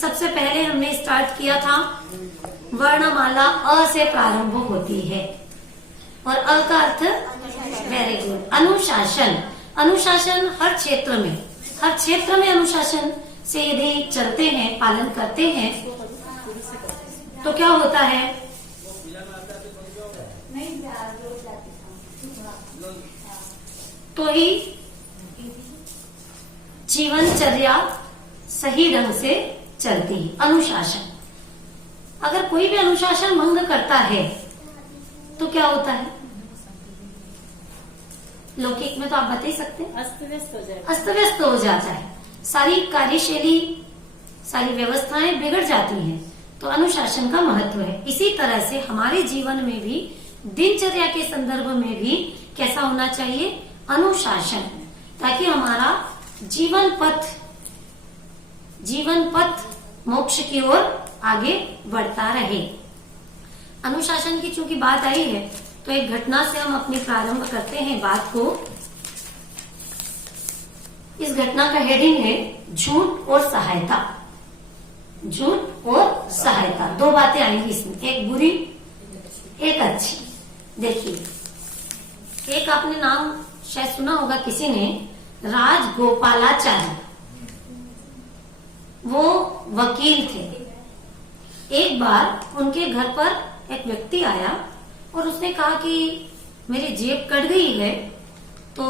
सबसे पहले हमने स्टार्ट किया था वर्णमाला अ से प्रारंभ होती है और अ का अर्थ वेरी गुड अनुशासन। अनुशासन हर क्षेत्र में अनुशासन से यदि चलते हैं, पालन करते हैं तो क्या होता है? तो ही जीवनचर्या सही ढंग से चलती है। अनुशासन, अगर कोई भी अनुशासन भंग करता है तो क्या होता है? लौकिक में तो आप बता ही सकते हैं, अस्त व्यस्त हो जाता है, सारी कार्यशैली, सारी व्यवस्थाएं बिगड़ जाती हैं। तो अनुशासन का महत्व है। इसी तरह से हमारे जीवन में भी, दिनचर्या के संदर्भ में भी कैसा होना चाहिए? अनुशासन, ताकि हमारा जीवन पथ मोक्ष की ओर आगे बढ़ता रहे। अनुशासन की चूंकि बात आई है तो एक घटना से हम अपनी प्रारंभ करते हैं बात को। इस घटना का हेडिंग है झूठ और सहायता। झूठ और सहायता, दो बातें आएंगी इसमें, एक बुरी एक अच्छी। देखिए, एक आपने नाम शायद सुना होगा किसी ने, राजगोपालाचारी। वो वकील थे। एक बार उनके घर पर एक व्यक्ति आया और उसने कहा कि मेरी जेब कट गई है तो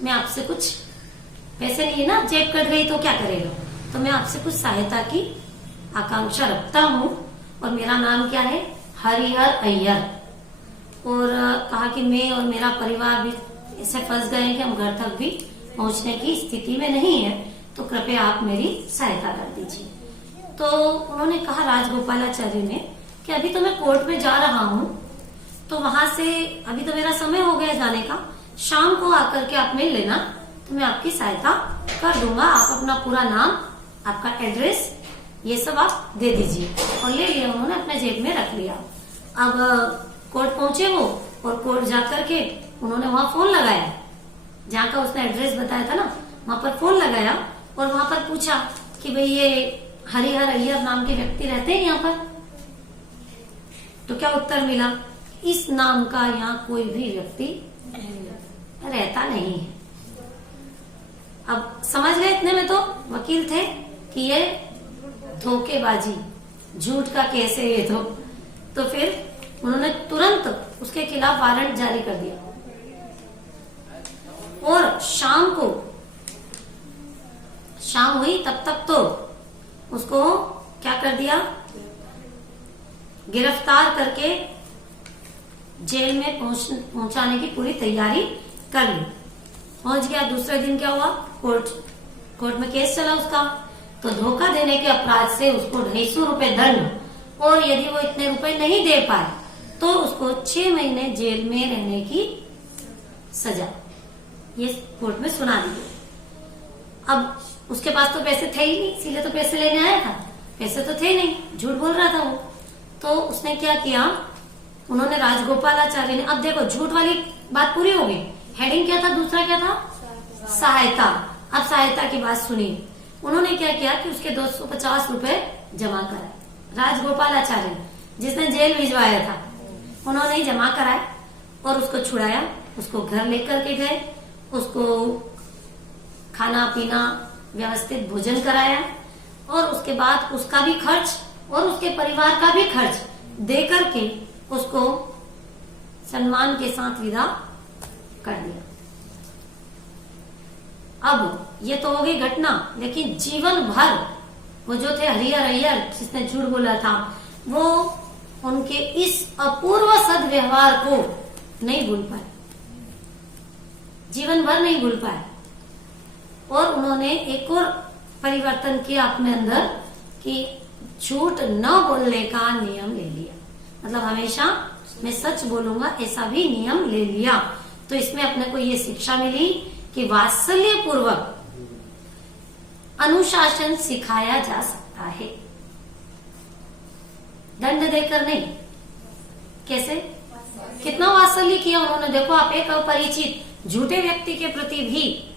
मैं आपसे कुछ, पैसे नहीं है ना, जेब कट गई तो क्या करेगा, तो मैं आपसे कुछ सहायता की आकांक्षा रखता हूँ और मेरा नाम क्या है? हरिहर अय्यर। और कहा कि मैं और मेरा परिवार भी ऐसे फंस गए हैं कि हम घर तक भी पहुंचने की स्थिति में नहीं है, तो कृपया आप मेरी सहायता कर दीजिए। तो उन्होंने कहा, राजगोपालाचार्य ने, कि अभी तो मैं कोर्ट में जा रहा हूँ, तो वहां से अभी तो मेरा समय हो गया जाने का, शाम को आकर के आप मिल लेना तो मैं आपकी सहायता कर दूंगा। आप अपना पूरा नाम, आपका एड्रेस, ये सब आप दे दीजिए। और ले लिया उन्होंने, अपने जेब में रख लिया। अब कोर्ट पहुंचे वो, और कोर्ट जाकर के उन्होंने वहां फोन लगाया, जहाँ का उसने एड्रेस बताया था ना, वहां पर फोन लगाया और वहां पर पूछा कि भाई ये हरिहर अय्यर नाम के व्यक्ति रहते हैं यहाँ पर? तो क्या उत्तर मिला? इस नाम का यहाँ कोई भी व्यक्ति रहता नहीं है। अब समझ गए इतने में तो वकील थे कि ये धोखेबाजी, झूठ का केस है ये तो फिर उन्होंने तुरंत उसके खिलाफ वारंट जारी कर दिया। और शाम हुई तब तक तो उसको क्या कर दिया? गिरफ्तार करके जेल में पहुंचाने की पूरी तैयारी कर ली। पहुंच गया। दूसरे दिन क्या हुआ? कोर्ट में केस चला उसका। तो धोखा देने के अपराध से उसको 250 रुपए दंड, और यदि वो इतने रुपए नहीं दे पाए तो उसको 6 महीने जेल में रहने की सजा, ये कोर्ट में सुना दी। अब उसके पास तो पैसे थे ही नहीं, इसीलिए तो पैसे लेने आया था, पैसे तो थे नहीं, झूठ बोल रहा था वो। तो उसने क्या किया? उन्होंने राजगोपालाचार्य ने, अब देखो झूठ वाली बात पूरी हो गई, हेडिंग क्या था? दूसरा क्या था? सहायता। अब सहायता की बात सुनिए। उन्होंने क्या किया कि उसके 250 रुपए जमा कराए। राजगोपालाचार्य जिसने जेल भिजवाया था, उन्होंने ही जमा कराए और उसको छुड़ाया, उसको घर लेकर के गए, उसको खाना पीना व्यवस्थित भोजन कराया, और उसके बाद उसका भी खर्च और उसके परिवार का भी खर्च दे करके उसको सम्मान के साथ विदा कर दिया। अब ये तो हो गई घटना, लेकिन जीवन भर वो जो थे हरिहर अय्यर जिसने झूठ बोला था, वो उनके इस अपूर्व सद्व्यवहार को नहीं भूल पाए, जीवन भर नहीं भूल पाए। और उन्होंने एक और परिवर्तन किया अपने अंदर कि झूठ न बोलने का नियम ले लिया, मतलब हमेशा मैं सच बोलूंगा ऐसा भी नियम ले लिया। तो इसमें अपने को ये शिक्षा मिली कि वात्सल्य पूर्वक अनुशासन सिखाया जा सकता है, दंड देकर नहीं। कैसे? कितना वात्सल्य किया उन्होंने। देखो, आप एक अपरिचित झूठे व्यक्ति के प्रति भी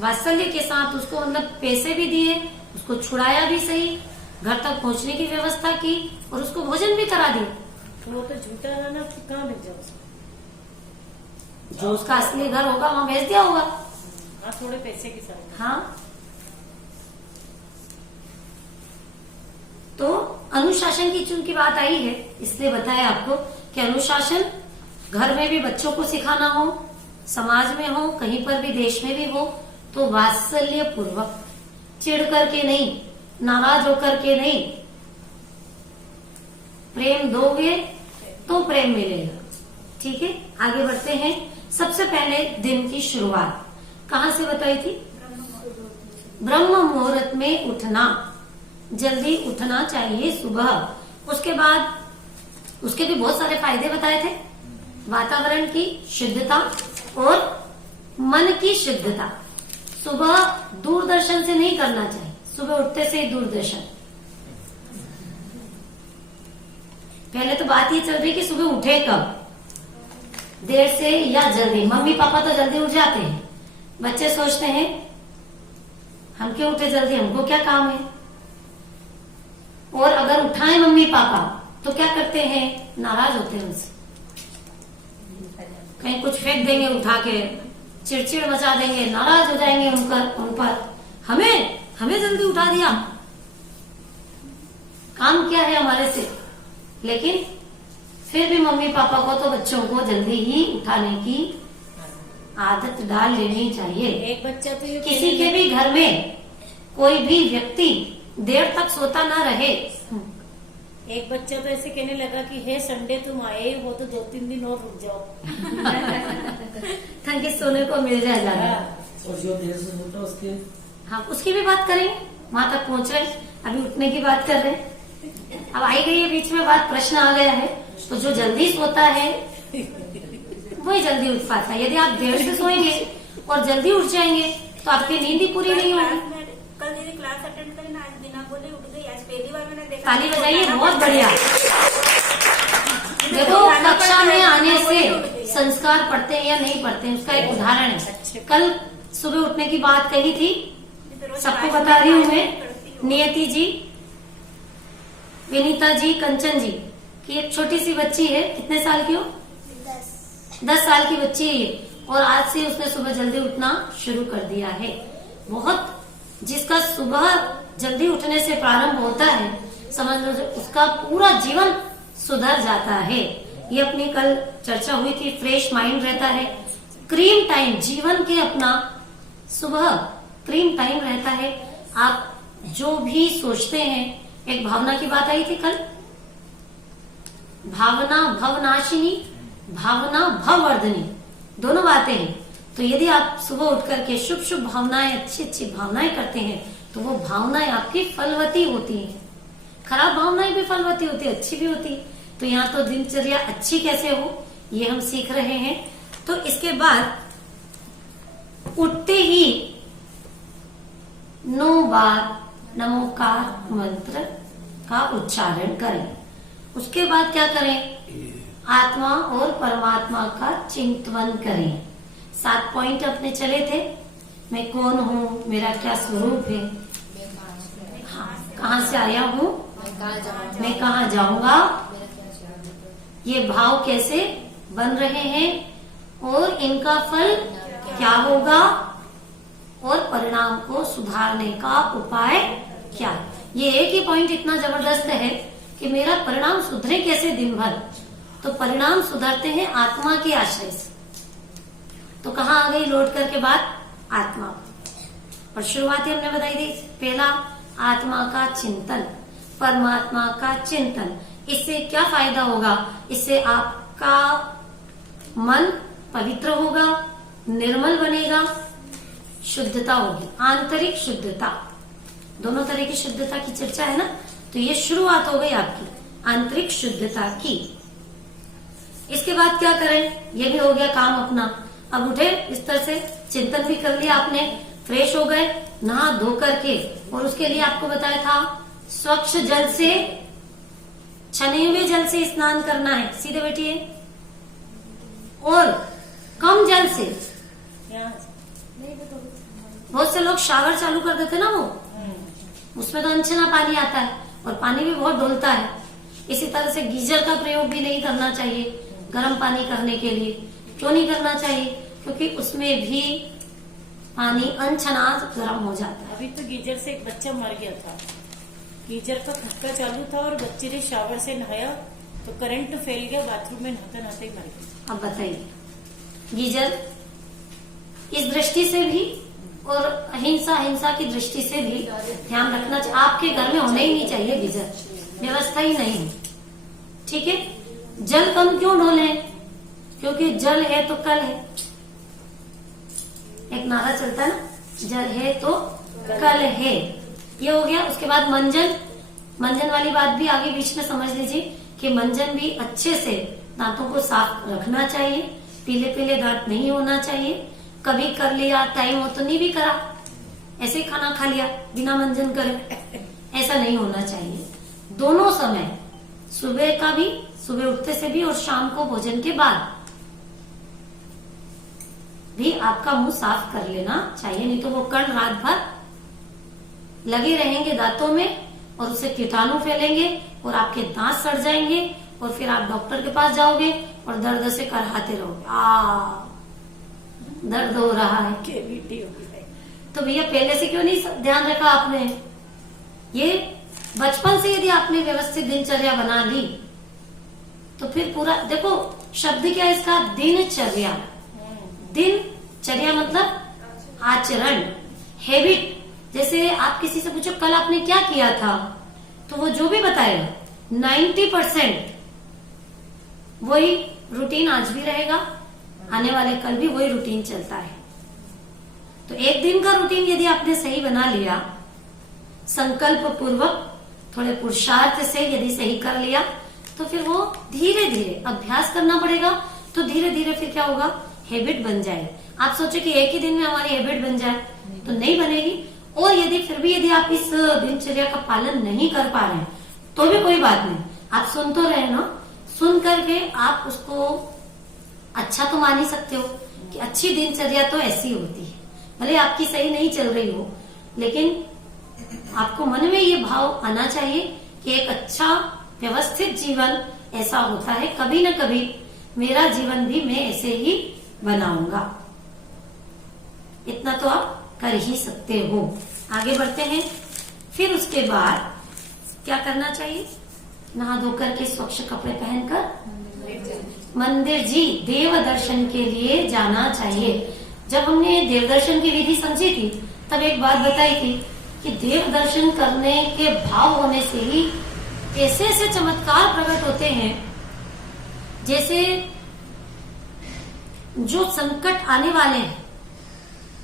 वात्सल्य के साथ उसको मतलब पैसे भी दिए, उसको छुड़ाया भी सही, घर तक पहुंचने की व्यवस्था की और उसको भोजन भी करा दिया। तो वो तो झूठा है ना, कहाँ भेज जाओ उसको? जो उसका असली घर होगा वहां भेज दिया होगा। हाँ, थोड़े पैसे के साथ। हाँ, तो अनुशासन की चूंकि बात आई है, इसलिए बताया आपको कि अनुशासन घर में भी बच्चों को सिखाना हो, समाज में हो, कहीं पर भी देश में भी हो, तो वात्सल्य पूर्वक, चिढ़ करके नहीं, नाराज होकर के नहीं, प्रेम दोगे तो प्रेम मिलेगा। ठीक है, आगे बढ़ते हैं। सबसे पहले दिन की शुरुआत कहाँ से बताई थी? ब्रह्म मुहूर्त में उठना, जल्दी उठना चाहिए सुबह। उसके बाद उसके भी बहुत सारे फायदे बताए थे, वातावरण की शुद्धता और मन की शुद्धता। सुबह दूरदर्शन से नहीं करना चाहिए, सुबह उठते से ही दूरदर्शन। पहले तो बात ये चल रही कि सुबह उठे कब, देर से या जल्दी। मम्मी पापा तो जल्दी उठ जाते हैं, बच्चे सोचते हैं हम क्यों उठे जल्दी, हमको क्या काम है। और अगर उठाएं मम्मी पापा तो क्या करते हैं, नाराज होते हैं उनसे, कहीं कुछ फेंक देंगे उठा के, चिड़चिड़ मचा देंगे, नाराज हो जाएंगे उन पर। हमें जल्दी उठा दिया, काम क्या है हमारे से। लेकिन फिर भी मम्मी पापा को तो बच्चों को जल्दी ही उठाने की आदत डाल लेनी चाहिए। एक बच्चा तो किसी के भी घर में कोई भी व्यक्ति देर तक सोता ना रहे। एक बच्चा तो ऐसे कहने लगा कि हे संडे तुम आए हो तो 2-3 दिन और रुक जाओ ताकि सोने को मिल जाए ज्यादा। और जो देर से सोता उसके, हाँ, उसकी भी बात करेंगे, वहां तक पहुंच रहे। अभी उठने की बात कर रहे हैं, अब आई गई है बीच में बात, प्रश्न आ गया है। तो जो जल्दी सोता है वही जल्दी उठ पाता है। यदि आप देर से सोएंगे और जल्दी उठ जाएंगे तो आपकी नींद ही पूरी नहीं होगी। कल दीदी क्लास अटेंड करी ना, आज बिना बोले उठ गई। आज पहली बार मैंने देखा। ताली बजाइए, बहुत बढ़िया। देखो, कक्षा में आने से संस्कार पढ़ते हैं या नहीं पढ़ते हैं, उसका एक उदाहरण है। कल सुबह उठने की बात कही थी, सबको बता रही हूँ मैं। नियति जी, विनीता जी, कंचन जी की एक छोटी सी बच्ची है, कितने साल की हो? 10 साल की बच्ची है ये, और आज से उसने सुबह जल्दी उठना शुरू कर दिया है। बहुत, जिसका सुबह जल्दी उठने से प्रारंभ होता है, समझ लो उसका पूरा जीवन सुधर जाता है। ये अपनी कल चर्चा हुई थी, फ्रेश माइंड रहता है। क्रीम टाइम जीवन के अपना सुबह क्रीम टाइम रहता है। आप जो भी सोचते हैं, एक भावना की बात आई थी कल, भावना भवनाशिनी, भावना भववर्धनी, दोनों बातें हैं। तो यदि आप सुबह उठ करके शुभ शुभ भावनाएं, अच्छी अच्छी भावनाएं करते हैं तो वो भावनाएं आपकी फलवती होती हैं। खराब भावनाएं भी फलवती होती है, अच्छी भी होती। तो यहाँ तो दिनचर्या अच्छी कैसे हो ये हम सीख रहे हैं। तो इसके बाद उठते ही 9 बार नमोकार मंत्र का उच्चारण करें। उसके बाद क्या करें, आत्मा और परमात्मा का चिंतन करें। 7 पॉइंट अपने चले थे, मैं कौन हूँ, मेरा क्या स्वरूप है, हाँ, कहाँ से आया हूँ, मैं कहाँ जाऊंगा, ये भाव कैसे बन रहे हैं और इनका फल क्या होगा, और परिणाम को सुधारने का उपाय क्या। ये एक ही पॉइंट इतना जबरदस्त है कि मेरा परिणाम सुधरे कैसे दिन भर। तो परिणाम सुधरते हैं आत्मा के आश्रय से। तो कहाँ आ गई लौट करके बात, आत्मा। और शुरुआत ही हमने बताई थी, पहला आत्मा का चिंतन, परमात्मा का चिंतन। इससे क्या फायदा होगा, इससे आपका मन पवित्र होगा, निर्मल बनेगा, शुद्धता होगी, आंतरिक शुद्धता। दोनों तरह की शुद्धता की चर्चा है ना, तो ये शुरुआत हो गई आपकी आंतरिक शुद्धता की। इसके बाद क्या करें, ये भी हो गया काम अपना। अब उठे इस तरह से, चिंतन भी कर लिया आपने, फ्रेश हो गए, नहा धो करके, और उसके लिए आपको बताया था स्वच्छ जल से, छने हुए जल से स्नान करना है, सीधे बैठिए, और कम जल से, बहुत से लोग शावर चालू कर देते ना, वो उसमें तो अनछना पानी आता है और पानी भी बहुत डोलता है। इसी तरह से गीजर का प्रयोग भी नहीं करना चाहिए गर्म पानी करने के लिए। क्यों नहीं करना चाहिए? क्योंकि उसमें भी पानी अनछना गर्म हो जाता है। अभी तो गीजर से एक बच्चा मर गया था। गीजर का खटका चालू था और बच्चे ने शावर से नहाया तो करंट फैल गया, बाथरूम में नहाते नहाते ही मर गया। अब बताइए, गीजर इस दृष्टि से भी और हिंसा की दृष्टि से भी ध्यान रखना चाहिए। आपके घर में होना ही नहीं चाहिए गीजर, व्यवस्था ही नहीं है। ठीक है, जल कम क्यों ढोले? क्योंकि जल है तो कल है। एक नारा चलता है ना, जल है तो कल है। ये हो गया। उसके बाद मंजन वाली बात भी आगे बीच में समझ लीजिए कि मंजन भी अच्छे से दांतों को साफ रखना चाहिए। पीले पीले दांत नहीं होना चाहिए। कभी कर लिया, टाइम हो तो नहीं भी करा, ऐसे ही खाना खा लिया बिना मंजन करे, ऐसा नहीं होना चाहिए। दोनों समय, सुबह का भी, सुबह उठते से भी और शाम को भोजन के बाद भी आपका मुंह साफ कर लेना चाहिए। नहीं तो वो कण रात भर लगे रहेंगे दांतों में और उससे कीटाणु फैलेंगे और आपके दांत सड़ जाएंगे और फिर आप डॉक्टर के पास जाओगे और दर्द से करहाते रहोगे, दर्द हो रहा है। केविटी होगी। तो भैया पहले से क्यों नहीं ध्यान रखा आपने? ये बचपन से यदि आपने व्यवस्थित दिनचर्या बना ली तो फिर पूरा, देखो शब्द क्या है इसका, दिनचर्या। दिनचर्या मतलब आचरण, हैबिट। जैसे आप किसी से पूछो कल आपने क्या किया था, तो वो जो भी बताएगा 90% वही रूटीन आज भी रहेगा, आने वाले कल भी वही रूटीन चलता है। तो एक दिन का रूटीन यदि आपने सही बना लिया, संकल्प पूर्वक थोड़े पुरुषार्थ से यदि सही कर लिया, तो फिर वो धीरे धीरे अभ्यास करना पड़ेगा। तो धीरे धीरे फिर क्या होगा, हैबिट बन जाएगी। आप सोचे कि एक ही दिन में हमारी हैबिट बन जाए, तो नहीं बनेगी। और यदि फिर भी यदि आप इस दिनचर्या का पालन नहीं कर पा रहे हैं तो भी कोई बात नहीं, आप सुन तो रहे ना, सुन करके आप उसको अच्छा तो मान ही सकते हो कि अच्छी दिनचर्या तो ऐसी होती है। भले आपकी सही नहीं चल रही हो, लेकिन आपको मन में ये भाव आना चाहिए कि एक अच्छा व्यवस्थित जीवन ऐसा होता है, कभी न कभी मेरा जीवन भी मैं ऐसे ही बनाऊंगा। इतना तो आप कर ही सकते हो। आगे बढ़ते हैं। फिर उसके बाद क्या करना चाहिए? नहा धोकर के स्वच्छ कपड़े पहनकर मंदिर जी देव दर्शन के लिए जाना चाहिए। जब हमने देव दर्शन की विधि समझी थी तब एक बात बताई थी कि देव दर्शन करने के भाव होने से ही ऐसे ऐसे चमत्कार प्रकट होते हैं, जैसे जो संकट आने वाले हैं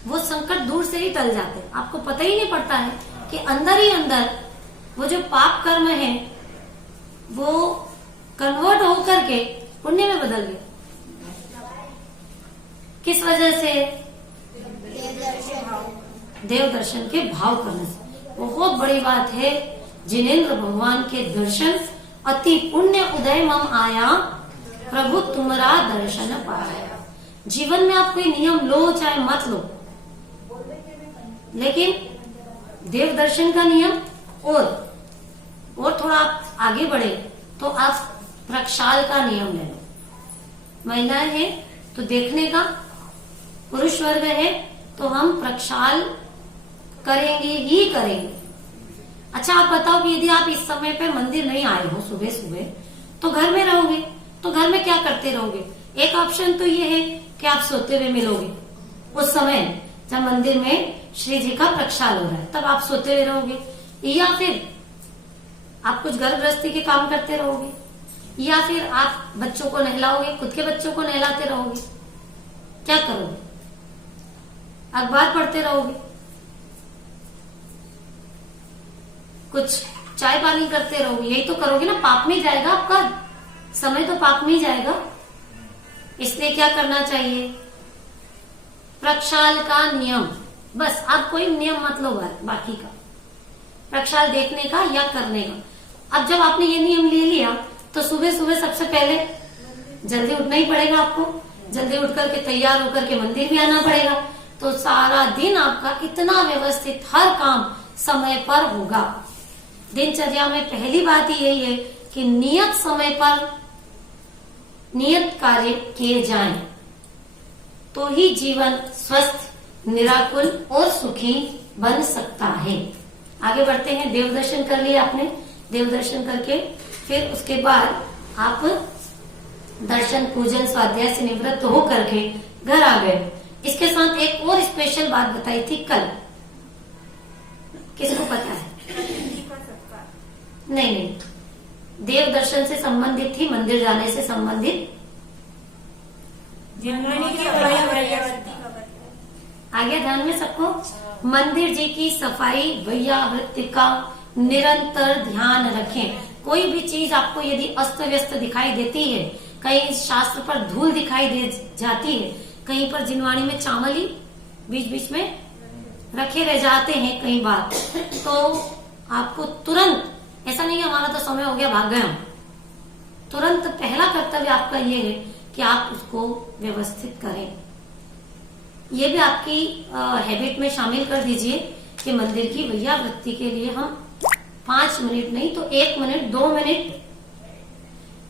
वो संकट दूर से ही टल जाते हैं। आपको पता ही नहीं पड़ता है कि अंदर ही अंदर वो जो पाप कर्म है वो कन्वर्ट होकर के पुण्य में बदल गए। किस वजह से? देव दर्शन के भाव करने से। बहुत बड़ी बात है। जिनेन्द्र भगवान के दर्शन अति पुण्य उदय मम आया, प्रभु तुम्हारा दर्शन पाया। जीवन में आप कोई नियम लो चाहे मत लो, लेकिन देव दर्शन का नियम और थोड़ा आप आगे बढ़े तो आप प्रक्षाल का नियम ले लो। महिलाएं हैं तो देखने का, पुरुष वर्ग है तो हम प्रक्षाल करेंगे ही करेंगे। अच्छा आप बताओ कि यदि आप इस समय पे मंदिर नहीं आए हो सुबह सुबह, तो घर में रहोगे, तो घर में क्या करते रहोगे? एक ऑप्शन तो ये है कि आप सोते हुए मिलोगे उस समय जब मंदिर में श्री जी का प्रक्षाल हो रहा है, तब आप सोते हुए रहोगे, या फिर आप कुछ घर गृहस्थी के काम करते रहोगे, या फिर आप बच्चों को नहलाओगे, खुद के बच्चों को नहलाते रहोगे। क्या करोगे? अखबार पढ़ते रहोगे, कुछ चाय पानी करते रहोगे, यही तो करोगे ना। पाप में जाएगा आपका समय, तो पाप में जाएगा। इसलिए क्या करना चाहिए? प्रक्षाल का नियम, बस आप कोई नियम मत लो बाकी का, प्रक्षाल देखने का या करने का। अब जब आपने ये नियम ले लिया तो सुबह सुबह सबसे पहले जल्दी उठना ही पड़ेगा आपको। जल्दी उठ करके तैयार होकर के मंदिर भी आना पड़ेगा। तो सारा दिन आपका इतना व्यवस्थित, हर काम समय पर होगा। दिनचर्या में पहली बात ही यही है कि नियत समय पर नियत कार्य किए जाएं, तो ही जीवन स्वस्थ, निराकुल और सुखी बन सकता है। आगे बढ़ते हैं। देव दर्शन कर लिया आपने। देव दर्शन करके फिर उसके बाद आप दर्शन, पूजन, स्वाध्याय से निवृत्त हो करके घर आ गए। इसके साथ एक और स्पेशल बात बताई थी कल, किसको पता है? हिंदी का सत्कार। नहीं, देव दर्शन से संबंधित थी, मंदिर जाने से संबंधित। जिन्होंने की आ गया ध्यान में सबको? मंदिर जी की सफाई, वैयावृत्ति का निरंतर ध्यान रखें। कोई भी चीज आपको यदि अस्त व्यस्त दिखाई देती है, कहीं शास्त्र पर धूल दिखाई दे जाती है, कहीं पर जिनवाणी में चावल ही बीच बीच में रखे रह जाते हैं कई बार, तो आपको तुरंत, ऐसा नहीं है हमारा तो समय हो गया भाग गए हम, तुरंत पहला कर्तव्य आपका ये है कि आप उसको व्यवस्थित करें। ये भी आपकी हैबिट में शामिल कर दीजिए कि मंदिर की वैयावृत्ति के लिए हम 5 मिनट नहीं तो 1 मिनट, 2 मिनट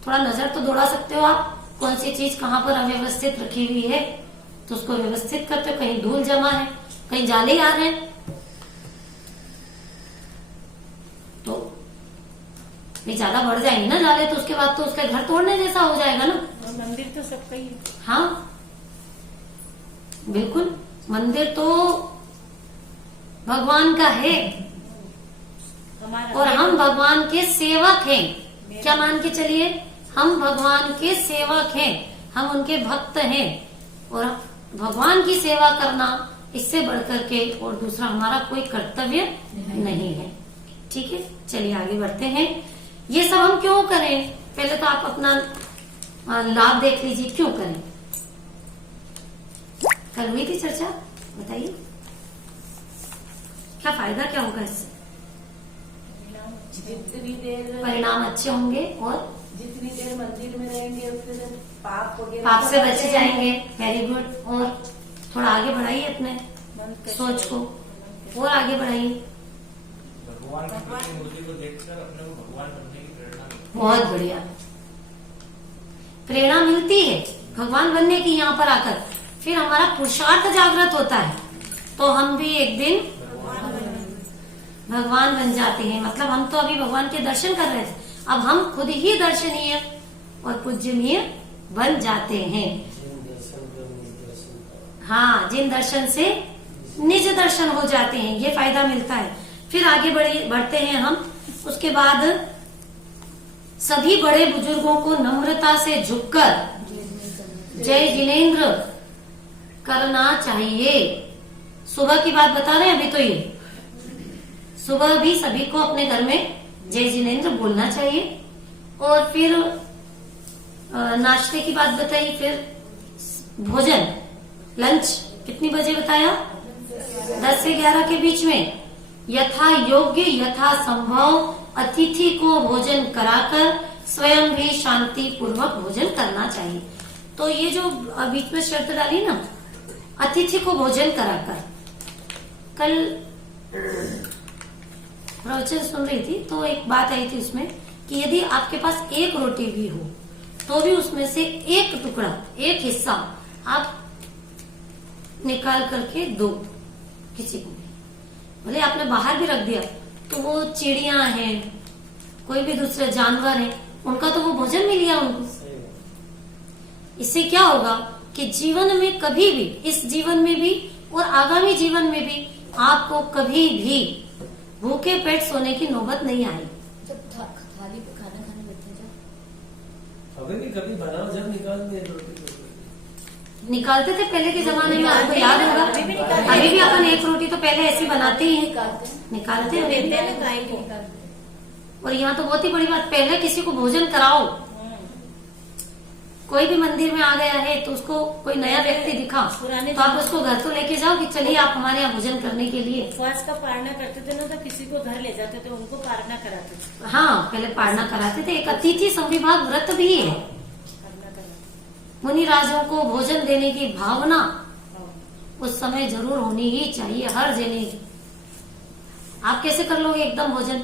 थोड़ा नजर तो दौड़ा सकते हो आप, कौन सी चीज कहाँ पर अव्यवस्थित रखी हुई है तो उसको व्यवस्थित करते हो। कहीं धूल जमा है, कहीं जाले आ रहे हैं, तो ये ज्यादा बढ़ जाएंगे ना जाले, तो उसके बाद तो उसका घर तोड़ने जैसा हो जाएगा ना। और मंदिर तो सबका ही है। हाँ बिल्कुल, मंदिर तो भगवान का है हमारा और हम भगवान के सेवक हैं। क्या मान के चलिए, हम भगवान के सेवक हैं, हम उनके भक्त हैं, और भगवान की सेवा करना इससे बढ़कर के और दूसरा हमारा कोई कर्तव्य नहीं है। ठीक है, चलिए आगे बढ़ते हैं। ये सब हम क्यों करें? पहले तो आप अपना लाभ देख लीजिए, क्यों करें। कल हुई थी चर्चा, बताइए क्या फायदा क्या होगा इससे? जितनी देर परिणाम अच्छे होंगे और जितनी देर मंदिर में रहेंगे उतनी देर पाप वगैरह पाप से बच जाएंगे। Very good. और थोड़ा आगे बढ़ाइए अपने मन का सोच को, और आगे बढ़ाइए। भगवान की प्रति मूर्ति को देखकर अपने को भगवान बनने की प्रेरणा मिलती है। बहुत बढ़िया, प्रेरणा मिलती है भगवान बनने की। यहाँ पर आकर फिर हमारा पुरुषार्थ जागृत होता है, तो हम भी एक दिन भगवान बन जाते हैं। मतलब हम तो अभी भगवान के दर्शन कर रहे थे, अब हम खुद ही दर्शनीय और पूजनीय बन जाते हैं। जिन दर्शन कर निज दर्शन का। हाँ, जिन दर्शन से निज दर्शन हो जाते हैं, ये फायदा मिलता है। फिर आगे बढ़ते हैं हम। उसके बाद सभी बड़े बुजुर्गों को नम्रता से झुककर जय जिनेन्द्र करना चाहिए। सुबह की बात बता रहे हैं अभी, तो ये सुबह भी सभी को अपने घर में जय जिनेन्द्र बोलना चाहिए। और फिर नाश्ते की बात बताई, फिर भोजन, लंच कितनी बजे बताया? 10 से 11 के बीच में यथा योग्य यथा संभव अतिथि को भोजन कराकर स्वयं भी शांति पूर्वक भोजन करना चाहिए। तो ये जो बीच में शर्त डाली ना, अतिथि को भोजन कराकर, कल प्रवचन सुन रही थी तो एक बात आई थी उसमें कि यदि आपके पास एक रोटी भी हो तो भी उसमें से एक टुकड़ा, एक हिस्सा आप निकाल करके दो किसी को भी। भले आपने बाहर भी रख दिया तो वो चिड़िया हैं, कोई भी दूसरे जानवर हैं, उनका तो वो भोजन मिल गया उनको। इससे क्या होगा कि जीवन में कभी भी, इस जीवन में भी और आगामी जीवन में भी आपको कभी भी भूखे पेट सोने की नौबत नहीं आई। जब थाली पे खाना खाने बैठे जब अभी भी कभी बनाओ, जब निकाल दिए रोटी तो निकालते थे पहले के जमाने में, आपको याद होगा। अभी भी निकालते हैं। अभी भी अपन एक रोटी तो पहले ऐसी बनाते ही हैं, निकालते हैं अभी भी। देते हैं गाय को। और यहाँ तो बहुत ही बड़ी बात, पहले किसी को भोजन कराओ। कोई भी मंदिर में आ गया है तो उसको कोई नया व्यक्ति दिखा पुराने तो आप उसको घर तो लेके जाओ कि चलिए आप हमारे यहाँ भोजन करने के लिए। उपवास का पालना करते थे ना, तो किसी को घर ले जाते थे, उनको पालना कराते थे। हाँ, पहले पालना कराते थे। एक अतिथि संविभाग व्रत भी है। पालना कराते मुनि राजों को भोजन देने की भावना उस समय जरूर होनी ही चाहिए हर जने की। आप कैसे कर लोगे एकदम भोजन?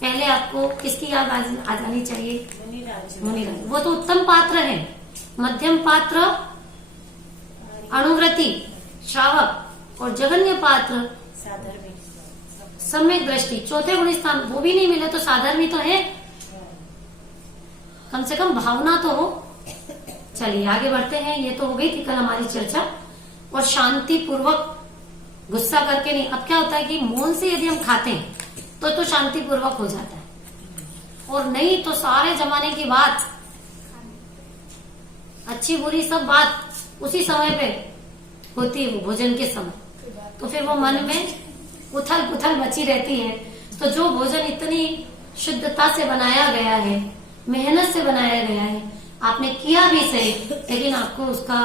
पहले आपको किसकी याद आ जानी चाहिए? मुनिराज। वो तो उत्तम पात्र है। मध्यम पात्र अणुव्रती श्रावक और जघन्य पात्र साधर्मी। सम्यक दृष्टि। चौथे गुण स्थान वो भी नहीं मिले तो साधर्मी तो है, कम से कम भावना तो हो। चलिए आगे बढ़ते हैं। ये तो हो गई थी कल हमारी चर्चा। और शांति पूर्वक, गुस्सा करके नहीं। अब क्या होता है कि मौन से यदि हम खाते हैं तो शांति पूर्वक हो जाता है, और नहीं तो सारे जमाने की बात, अच्छी बुरी सब बात उसी समय पे होती है, वो भोजन के समय। तो फिर वो मन में उथल पुथल मची रहती है। तो जो भोजन इतनी शुद्धता से बनाया गया है, मेहनत से बनाया गया है, आपने किया भी सही, लेकिन आपको उसका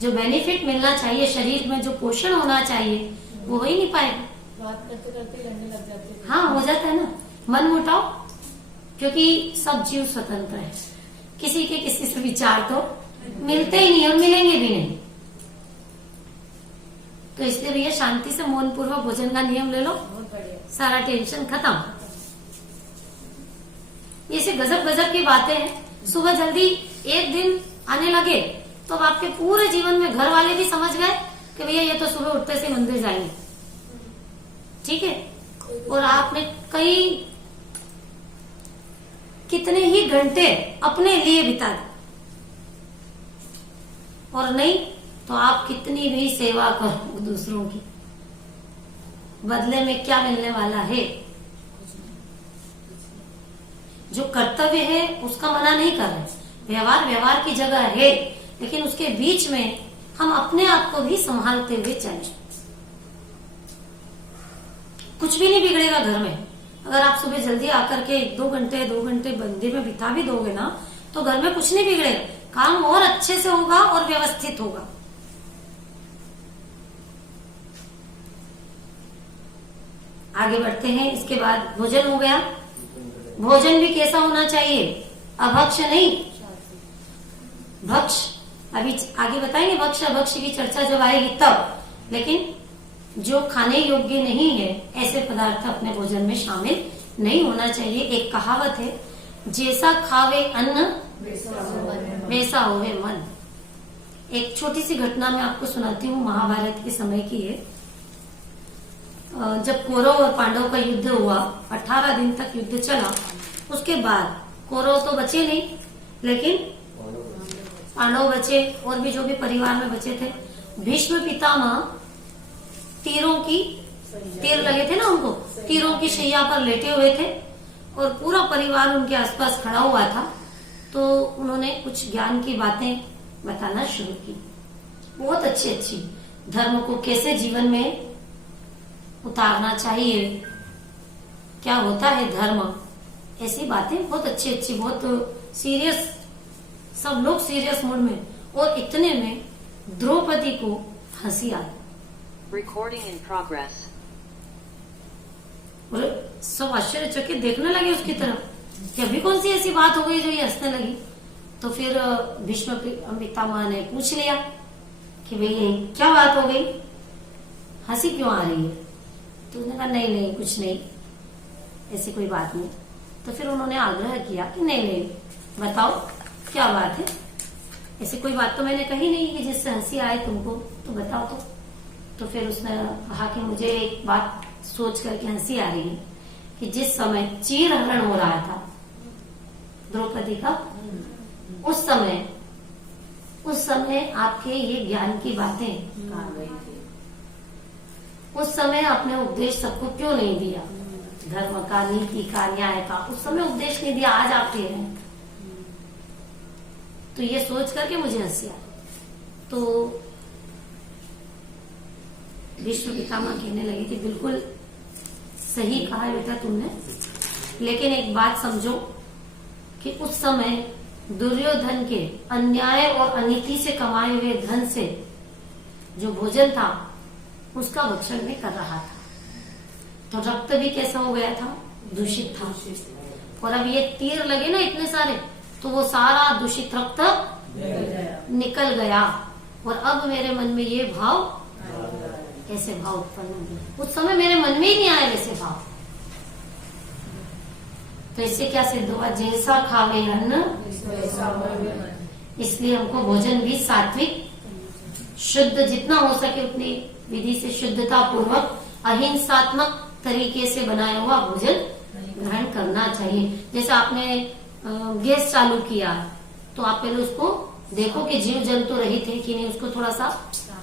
जो बेनिफिट मिलना चाहिए, शरीर में जो पोषण होना चाहिए, वो हो ही नहीं पाएगा। बात करते करते लड़ने लग जाते हैं। हाँ, हो जाता है ना मन मुटाव, क्योंकि सब जीव स्वतंत्र है। किसी के किसी से विचार तो मिलते ही नहीं और मिलेंगे भी नहीं। तो इसलिए भैया शांति से मौन पूर्वक भोजन का नियम ले लो, बहुत बढ़िया। सारा टेंशन खत्म। ये गजब गजब की बातें हैं। सुबह जल्दी एक दिन आने लगे तो अब आपके पूरे जीवन में घर वाले भी समझ गए कि भैया ये तो सुबह उठते से मंदिर जाएंगे, ठीक है। और आपने कितने ही घंटे अपने लिए बिता दे, और नहीं तो आप कितनी भी सेवा करो दूसरों की, बदले में क्या मिलने वाला है? जो कर्तव्य है उसका मना नहीं कर रहे, व्यवहार की जगह है, लेकिन उसके बीच में हम अपने आप को भी संभालते हुए चलें। कुछ भी नहीं बिगड़ेगा घर में। अगर आप सुबह जल्दी आकर के 2 घंटे मंदिर में बिता भी दोगे ना, तो घर में कुछ नहीं बिगड़ेगा, काम और अच्छे से होगा और व्यवस्थित होगा। आगे बढ़ते हैं। इसके बाद भोजन हो गया। भोजन भी कैसा होना चाहिए? अभक्ष नहीं, भक्ष। अभी आगे बताएंगे भक्ष अभक्ष की चर्चा जब आएगी तब। लेकिन जो खाने योग्य नहीं है ऐसे पदार्थ अपने भोजन में शामिल नहीं होना चाहिए। एक कहावत है, जैसा खावे अन्न वैसा होवे मन। एक छोटी सी घटना मैं आपको सुनाती हूँ, महाभारत के समय की है। जब कौरव और पांडव का युद्ध हुआ, 18 दिन तक युद्ध चला। उसके बाद कौरव तो बचे नहीं, लेकिन पांडव बचे, और भी जो भी परिवार में बचे थे। भीष्म पितामह तीर लगे थे ना उनको, तीरों की शैया पर लेटे हुए थे और पूरा परिवार उनके आसपास खड़ा हुआ था। तो उन्होंने कुछ ज्ञान की बातें बताना शुरू की, बहुत अच्छी। धर्म को कैसे जीवन में उतारना चाहिए, क्या होता है धर्म, ऐसी बातें बहुत अच्छी, बहुत सीरियस, सब लोग सीरियस मूड में। और इतने में द्रौपदी को हंसी आ गई। Recording in progress. और सब आश्चर्यचकित देखने लगे उसकी तरफ कि अभी कौन सी ऐसी बात हो गई जो ये हंसने लगी। तो फिर भीष्म पितामह ने पूछ लिया कि भाई ये क्या बात हो गई, हंसी क्यों आ रही है? तो उसने कहा नहीं कुछ नहीं, ऐसी कोई बात नहीं। तो फिर उन्होंने आग्रह किया कि नहीं बताओ क्या बात है, ऐसी कोई बात तो मैंने कही नहीं कि जिससे हंसी आए तुमको, तो बताओ। तो फिर उसने कहा कि मुझे एक बात सोच करके हंसी आ रही है कि जिस समय चीर हरण हो रहा था द्रौपदी का, उस समय आपके ये ज्ञान की बातें, उस समय आपने उपदेश सबको क्यों नहीं दिया? धर्म का, नीति का, न्याय का उस समय उपदेश नहीं दिया, आज आप दे रहे हैं। तो ये सोच करके मुझे हंसी आई। तो भीष्म पितामह कहने लगे कि बिल्कुल सही कहा है बेटा तुमने, लेकिन एक बात समझो कि उस समय दुर्योधन के अन्याय और अनीति से कमाए हुए धन से जो भोजन था उसका भक्षण में कर रहा था। तो रक्त भी कैसा हो गया था? दूषित था। और अब ये तीर लगे ना इतने सारे, तो वो सारा दूषित रक्त निकल गया। और अब मेरे मन में ये भाव ऐसे भाव उत्पन्न होंगे। उस समय मेरे मन में ही नहीं आए वैसे भाव। तो इससे क्या सिद्ध हुआ? जैसा खावे अन्न इसलिए हमको भोजन भी सात्विक शुद्ध जितना हो सके उतनी विधि से शुद्धता पूर्वक अहिंसात्मक तरीके से बनाया हुआ भोजन ग्रहण करना चाहिए। जैसे आपने गैस चालू किया तो आप पहले उसको देखो कि जीव जंतु रहित है कि नहीं, उसको थोड़ा सा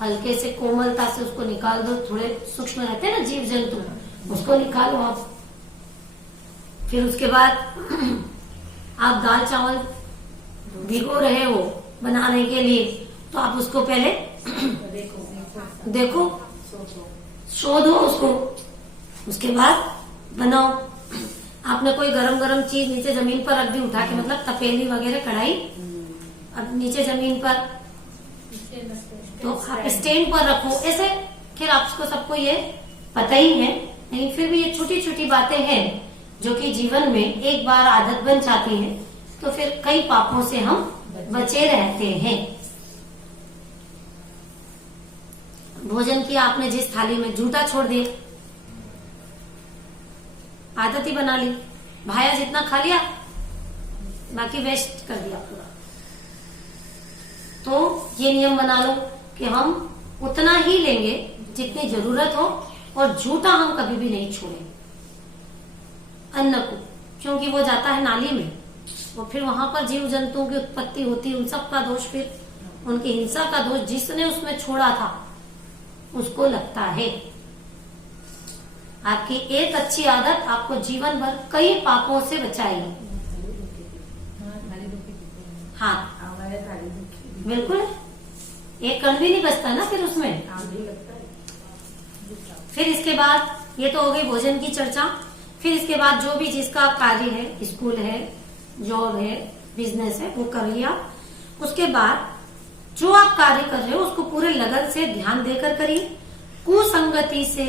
हल्के से कोमलता से उसको निकाल दो। थोड़े सूक्ष्म रहते हैं ना जीव जंतु, उसको निकालो आप। फिर उसके बाद आप दाल चावल भिगो रहे हो बनाने के लिए, तो आप उसको पहले देखो, शोधो उसको, उसके बाद बनाओ। आपने कोई गरम गरम चीज नीचे जमीन पर रख दी उठा के, मतलब तपेली वगैरह कढ़ाई अब नीचे जमीन पर, तो आप स्टैंड पर रखो ऐसे। फिर आपको सबको ये पता ही है, लेकिन फिर भी ये छोटी छोटी बातें हैं जो कि जीवन में एक बार आदत बन जाती है तो फिर कई पापों से हम बचे रहते हैं। भोजन किया आपने जिस थाली में, जूठा छोड़ दिया, आदत ही बना ली, भाया जितना खा लिया बाकी वेस्ट कर दिया पूरा। तो ये नियम बना लो कि हम उतना ही लेंगे जितनी जरूरत हो, और झूठा हम कभी भी नहीं छोड़ेंगे अन्न को, क्योंकि वो जाता है नाली में और फिर वहां पर जीव जंतुओं की उत्पत्ति होती है। उन सब का दोष, फिर उनकी हिंसा का दोष जिसने उसमें छोड़ा था उसको लगता है। आपकी एक अच्छी आदत आपको जीवन भर कई पापों से बचाएगी। हाँ बिल्कुल, एक कण भी नहीं बचता ना फिर उसमें। फिर इसके बाद ये तो हो गई भोजन की चर्चा। फिर इसके बाद जो भी जिसका कार्य है, स्कूल है, जॉब है, बिजनेस है, वो कर लिया। उसके बाद जो आप कार्य कर रहे हो उसको पूरे लगन से ध्यान देकर करिए। कुसंगति से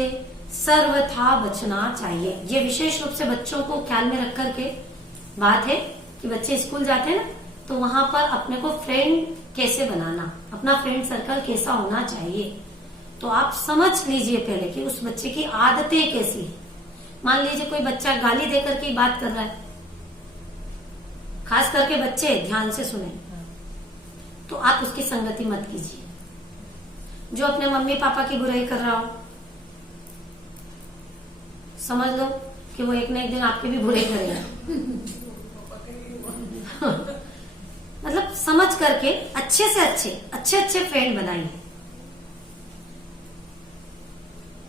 सर्वथा बचना चाहिए। ये विशेष रूप से बच्चों को ख्याल में रख करके बात है कि बच्चे स्कूल जाते हैं ना, तो वहां पर अपने को फ्रेंड कैसे बनाना, अपना फ्रेंड सर्कल कैसा होना चाहिए, तो आप समझ लीजिए पहले कि उस बच्चे की आदतें कैसी है। मान लीजिए कोई बच्चा गाली देकर के बात कर रहा है, खास करके बच्चे ध्यान से सुने, तो आप उसकी संगति मत कीजिए। जो अपने मम्मी पापा की बुराई कर रहा हो, समझ लो कि वो एक न एक दिन आपकी भी बुराई करेगा। मतलब समझ करके अच्छे से अच्छे फ्रेंड बनाइए।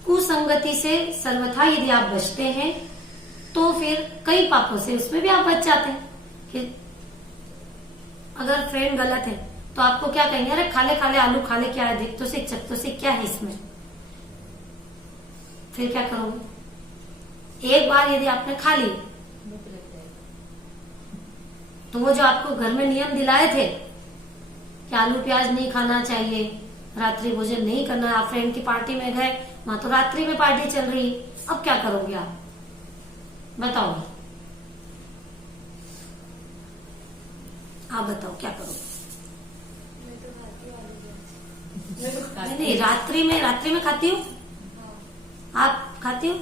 कुसंगति से सर्वथा यदि आप बचते हैं तो फिर कई पापों से उसमें भी आप बच जाते हैं। कि अगर फ्रेंड गलत है तो आपको क्या कहेंगे, अरे खाले खाले आलू खाले, क्या है, देख तो सीख, चख तो सीख, क्या है इसमें। फिर क्या करोगे? एक बार यदि आपने खा ली तो वो जो आपको घर में नियम दिलाए थे कि आलू प्याज नहीं खाना चाहिए, रात्रि भोजन नहीं करना, आप फ्रेंड की पार्टी में गए, वहां तो रात्रि में पार्टी चल रही, अब क्या करोगे आप बताओ? आप बताओ क्या करोगे? नहीं, रात्रि में खाती हो आप? खाती हो?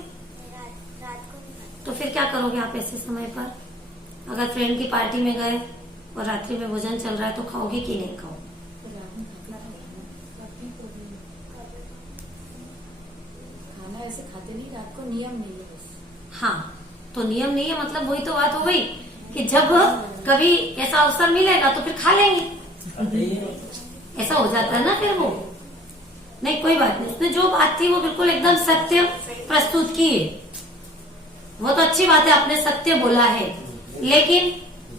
तो फिर क्या करोगे आप ऐसे समय पर? अगर फ्रेंड की पार्टी में गए और रात्रि में भोजन चल रहा है तो खाओगे कि नहीं खाओगे? खाना ऐसे खाते नहीं, रात को नियम नहीं है बस। हाँ, तो नियम नहीं है मतलब वही तो बात हो गई कि जब कभी ऐसा अवसर मिलेगा तो फिर खा लेंगे। ऐसा हो जाता है ना फिर वो। नहीं कोई बात नहीं, उसने जो बात थी वो बिल्कुल एकदम सत्य प्रस्तुत की है, वो तो अच्छी बात है, आपने सत्य बोला है। लेकिन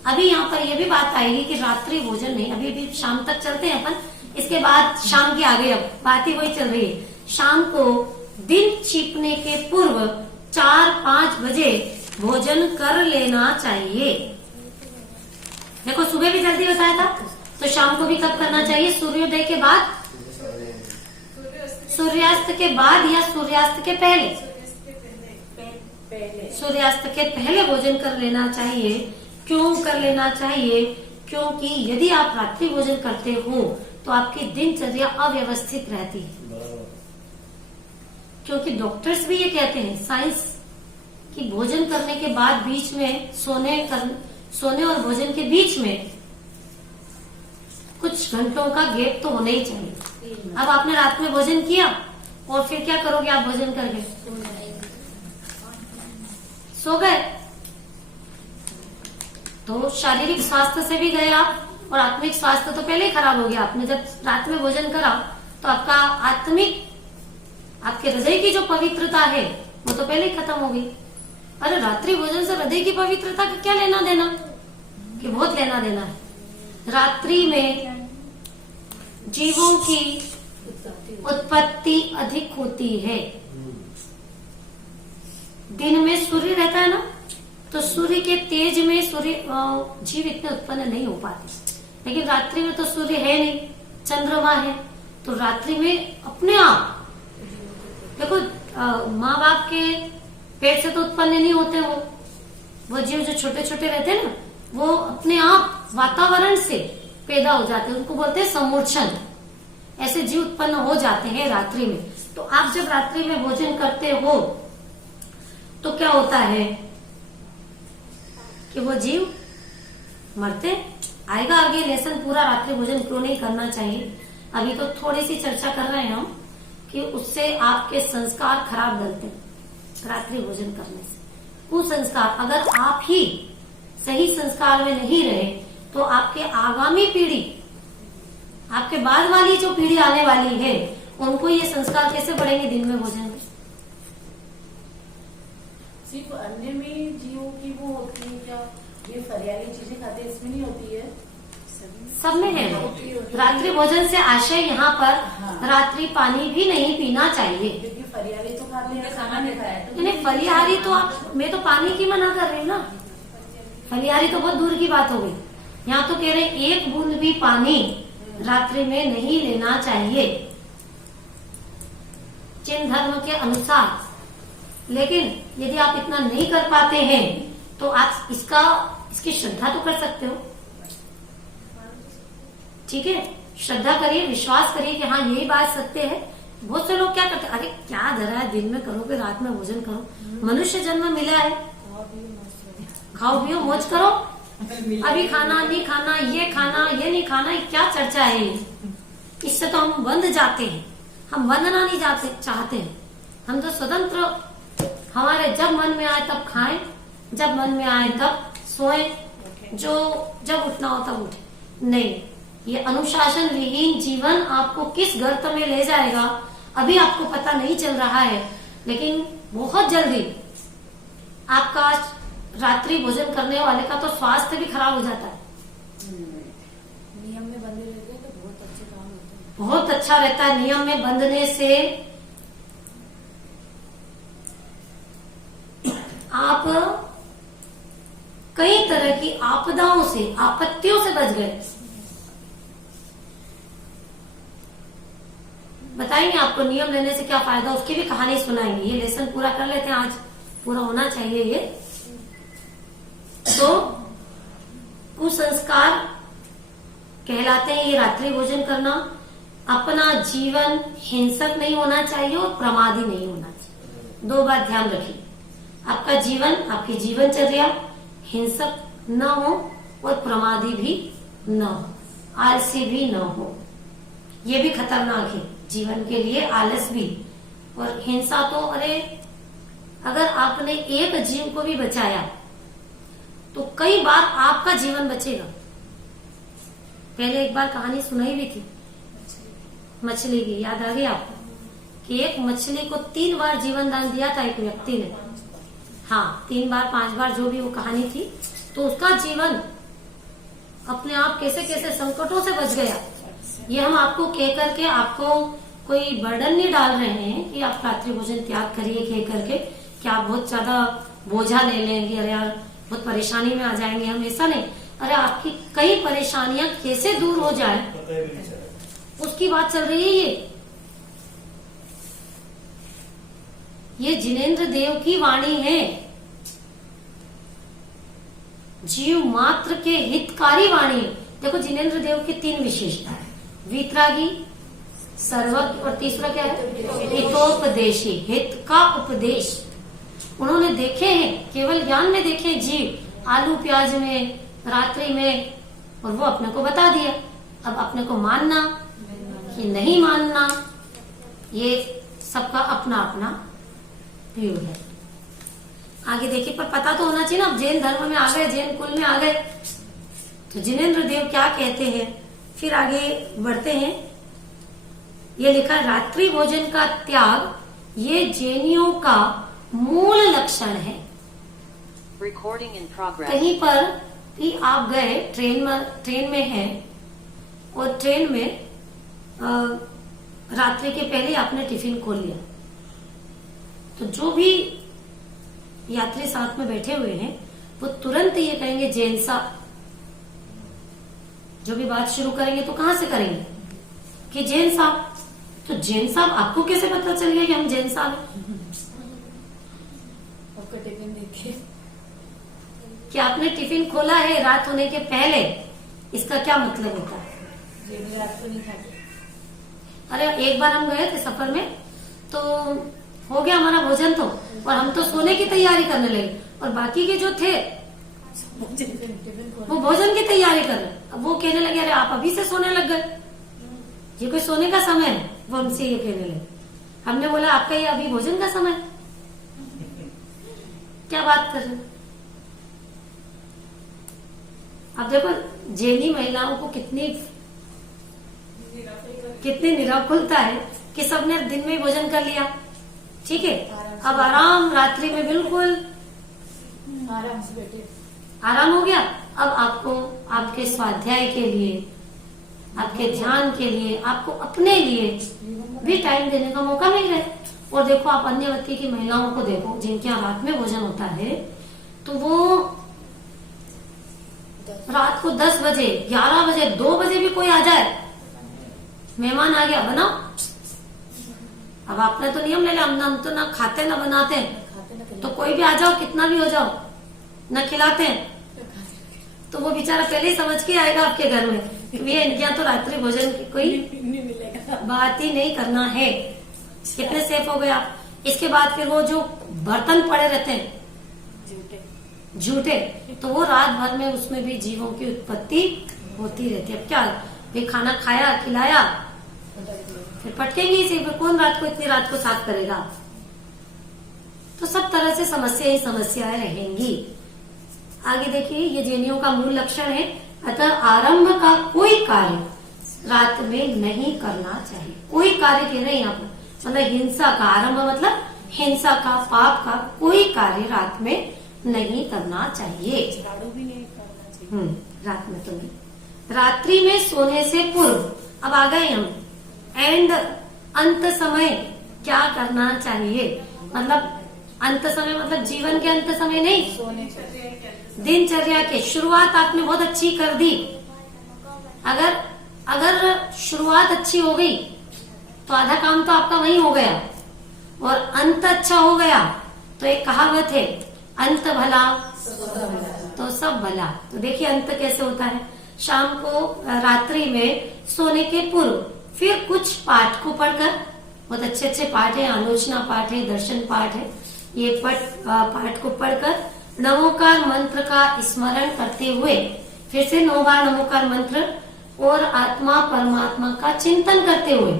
अभी यहाँ पर ये भी बात आएगी कि रात्रि भोजन नहीं, अभी शाम तक चलते हैं अपन, इसके बाद शाम की आगे अब बात ही वही चल रही है। शाम को दिन छिपने के पूर्व 4-5 बजे भोजन कर लेना चाहिए। देखो सुबह भी जल्दी बताया था, तो शाम को भी कब करना चाहिए? सूर्योदय के बाद, सूर्यास्त के बाद या सूर्यास्त के पहले? सूर्यास्त के पहले भोजन कर लेना चाहिए। क्यों कर लेना चाहिए? क्योंकि यदि आप रात्रि भोजन करते हो तो आपकी दिनचर्या अव्यवस्थित रहती है। क्योंकि डॉक्टर्स भी ये कहते हैं, साइंस, कि भोजन करने के बाद बीच में सोने और भोजन के बीच में कुछ घंटों का गैप तो होना ही चाहिए। अब आपने रात में भोजन किया और फिर क्या करोगे आप भोजन करके? सो गए, तो शारीरिक स्वास्थ्य से भी गए आप, और आत्मिक स्वास्थ्य तो पहले ही खराब हो गया। आपने जब रात में भोजन करा तो आपका आत्मिक, आपके हृदय की जो पवित्रता है वो तो पहले ही खत्म हो गई। अरे रात्रि भोजन से हृदय की पवित्रता का क्या लेना देना, कि बहुत लेना देना है। रात्रि में जीवों की उत्पत्ति अधिक होती है। दिन में सूर्य रहता है ना, तो सूर्य के तेज में जीव इतने उत्पन्न नहीं हो पाते, लेकिन रात्रि में तो सूर्य है नहीं, चंद्रमा है, तो रात्रि में अपने आप देखो, माँ बाप के पेट से तो उत्पन्न नहीं होते वो जीव जो छोटे छोटे रहते हैं ना, वो अपने आप वातावरण से पैदा हो जाते हैं, उनको बोलते हैं समूर्छन। ऐसे जीव उत्पन्न हो जाते हैं रात्रि में। तो आप जब रात्रि में भोजन करते हो तो क्या होता है कि वो जीव मरते। आएगा आगे लेसन पूरा, रात्रि भोजन क्यों नहीं करना चाहिए। अभी तो थोड़ी सी चर्चा कर रहे हैं हम कि उससे आपके संस्कार खराब डलते हैं रात्रि भोजन करने से। कुसंस्कार, अगर आप ही सही संस्कार में नहीं रहे तो आपके आगामी पीढ़ी, आपके बाद वाली जो पीढ़ी आने वाली है, उनको ये संस्कार कैसे बढ़ेंगे दिन में भोजन में? सिर्फ अन्य में जीवों की वो होती है क्या, ये फरियाली चीजें खाते हैं इसमें नहीं होती है? सब में है। रात्रि भोजन से आशय यहाँ पर रात्रि पानी भी नहीं पीना चाहिए, क्योंकि फरियाली तो खाते हैं, खाना नहीं खाया तो नहीं फलिहारी तो मैं तो पानी की मना कर रही हूँ ना, फलिहारी तो बहुत दूर की बात हो गई। यहाँ तो कह रहे हैं एक बूंद भी पानी रात्रि में नहीं लेना चाहिए चिन्ह धर्म के अनुसार। लेकिन यदि आप इतना नहीं कर पाते हैं तो आप इसकी श्रद्धा तो कर सकते हो, ठीक है, श्रद्धा करिए, विश्वास करिए कि हाँ यही बात सत्य है। बहुत से लोग क्या करते हैं, अरे क्या धरा है, दिन में करो कि रात में भोजन करो, मनुष्य जन्म मिला है, खाओ पियो मौज करो, अभी खाना नहीं खाना, ये खाना ये नहीं खाना, ये क्या चर्चा है। इससे तो हम बंध जाते हैं, हम बंधना नहीं चाहते हैं। हम तो स्वतंत्र, हमारे जब मन में आए तब खाएं, जब मन में आए तब सोएं, जो जब उठना हो तब उठे। नहीं, ये अनुशासन विहीन जीवन आपको किस गर्त में ले जाएगा अभी आपको पता नहीं चल रहा है, लेकिन बहुत जल्दी आपका रात्रि भोजन करने वाले का तो स्वास्थ्य भी खराब हो जाता है। नियम में बंधे रहते हैं तो बहुत अच्छे काम होते हैं, बहुत अच्छा रहता है। नियम में बंधने से आप कई तरह की आपदाओं से, आपत्तियों से बच गए। बताएंगे आपको नियम लेने से क्या फायदा, उसकी भी कहानी सुनाएंगे। ये लेसन पूरा कर लेते हैं, आज पूरा होना चाहिए ये। तो कुसंस्कार कहलाते हैं ये रात्रि भोजन करना। अपना जीवन हिंसक नहीं होना चाहिए और प्रमादी नहीं होना चाहिए। दो बात ध्यान रखिए, आपका जीवन, आपकी जीवनचर्या हिंसक न हो और प्रमादी भी न हो, आलसी भी न हो। ये भी खतरनाक है जीवन के लिए, आलस भी और हिंसा। तो अरे अगर आपने एक जीव को भी बचाया तो कई बार आपका जीवन बचेगा। पहले एक बार कहानी सुनाई भी थी मछली की, याद आ गई आपको कि एक मछली को 3 बार जीवन दान दिया था एक व्यक्ति ने। हाँ, 3 बार 5 बार जो भी वो कहानी थी, तो उसका जीवन अपने आप कैसे कैसे संकटों से बच गया। ये हम आपको कह करके आपको कोई बर्डन नहीं डाल रहे हैं कि आप रात्रि भोजन त्याग करिए कह करके कि आप बहुत ज्यादा बोझा ले लेंगे, अरे यार बहुत परेशानी में आ जाएंगे हम, ऐसा नहीं। अरे आपकी कई परेशानियां कैसे दूर हो जाए उसकी बात चल रही है। ये जिनेंद्र देव की वाणी है, जीव मात्र के हितकारी वाणी है। देखो जिनेंद्र देव की 3 विशेषताएं, वीतरागी, सर्वज्ञ, और तीसरा क्या है? हितोपदेशी, हित का उपदेश। उन्होंने देखे हैं, केवल ज्ञान में देखे हैं जीव आलू प्याज में, रात्रि में, और वो अपने को बता दिया। अब अपने को मानना कि नहीं मानना, ये सबका अपना अपना व्यू है। आगे देखिए, पर पता तो होना चाहिए ना। अब जैन धर्म में आ गए, जैन कुल में आ गए, तो जिनेंद्र देव क्या कहते हैं। फिर आगे बढ़ते हैं। ये लिखा है, रात्रि भोजन का त्याग ये जैनियों का मूल लक्षण है। Recording in progress. कहीं पर भी आप गए, ट्रेन में है, और ट्रेन में रात्रि के पहले आपने टिफिन खोल लिया, तो जो भी यात्री साथ में बैठे हुए हैं वो तुरंत ये कहेंगे जैन साहब। जो भी बात शुरू करेंगे तो कहां से करेंगे कि जैन साहब। तो जैन साहब, आपको कैसे पता चल गया कि हम जैन साहब हैं? आपका टिफिन देखिए, कि आपने टिफिन खोला है रात होने के पहले, इसका क्या मतलब होता है? ये रात को नहीं खाते। अरे एक बार हम गए थे सफर में, तो हो गया हमारा भोजन, तो और हम तो सोने की तैयारी करने लगे, और बाकी के जो थे टिफिन वो भोजन की तैयारी कर रहे। अब वो कहने लगे, अरे आप अभी से सोने लग गए, ये कोई सोने का समय है? वो हमसे ये कहने लगे। हमने बोला, आपका ये अभी भोजन का समय है? क्या बात कर रहे हो? अब देखो जैनी महिलाओं को कितनी निराकुलता है कि सबने दिन में ही भोजन कर लिया, ठीक है, अब आराम, रात्रि में बिल्कुल आराम से बैठे। आराम हो गया। अब आपको आपके स्वाध्याय के लिए, आपके ध्यान के लिए, आपको अपने लिए भी टाइम देने का मौका मिल रहा है। और देखो आप अन्यवती की महिलाओं को देखो, जिनके यहाँ रात में भोजन होता है, तो वो रात को 10 बजे, 11 बजे, 2 बजे भी कोई आ जाए, मेहमान आ गया, बनाओ। अब आपने तो नियम ले लिया, हम तो ना खाते ना बनाते हैं, तो कोई भी आ जाओ, कितना भी हो जाओ, न खिलाते हैं, तो वो बेचारा पहले ही समझ के आएगा आपके घर में कि भैया इनके यहाँ तो रात्रि भोजन की कोई नहीं मिलेगा। बात ही नहीं करना है। कितने सेफ हो गए आप। इसके बाद फिर वो जो बर्तन पड़े रहते हैं झूठे, तो वो रात भर में उसमें भी जीवों की उत्पत्ति होती रहती है। अब क्या भाई, खाना खाया, खिलाया, फिर पटकेंगे इसे, फिर कौन रात को, इतनी रात को साफ करेगा? तो सब तरह से समस्या ही समस्याएं रहेंगी। आगे देखिए, ये जैनियों का मूल लक्षण है, अतः आरंभ का कोई कार्य रात में नहीं करना चाहिए। कोई कार्य कह रहे हैं यहाँ पर, मतलब हिंसा का, आरंभ मतलब हिंसा का, पाप का कोई कार्य रात में नहीं करना चाहिए। झाड़ू भी नहीं करना चाहिए। रात में तो नहीं। रात्रि में सोने से पूर्व, अब आ गए हम एंड अंत समय क्या करना चाहिए। मतलब अंत समय मतलब जीवन के अंत समय नहीं, सोने दिनचर्या के शुरुआत आपने बहुत अच्छी कर दी। अगर शुरुआत अच्छी हो गई तो आधा काम तो आपका वही हो गया, और अंत अच्छा हो गया तो एक कहावत है, अंत भला तो सब भला। तो देखिए अंत कैसे होता है। शाम को रात्रि में सोने के पूर्व फिर कुछ पाठ को पढ़कर, बहुत अच्छे अच्छे पाठ है, आलोचना पाठ है, दर्शन पाठ है, ये पाठ को पढ़कर नमोकार मंत्र का स्मरण करते हुए फिर से 9 बार नमोकार मंत्र और आत्मा परमात्मा का चिंतन करते हुए